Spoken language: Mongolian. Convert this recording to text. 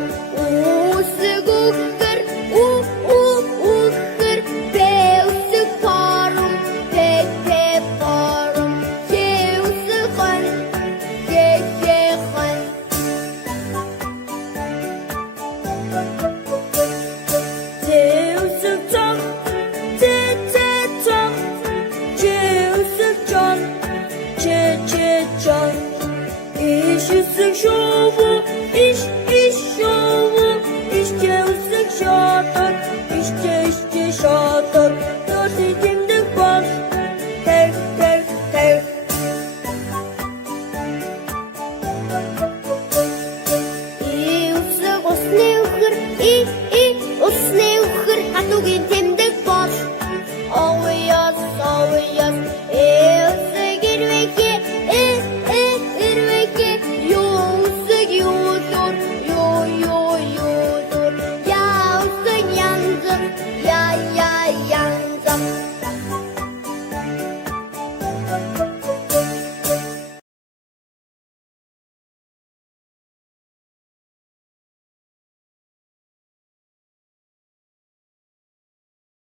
Үсэг үхэр үхэр бэ үсэг парам бэ парам хэ үсэг хан хэ хан Тэ үсэг чам тэ чам Че үсэг чам че чам Иш үсэг шоу иш шоу иш че үсэг шатар иш че шатар Дорси тэмдэг бол тэг И үсэг усны үхэр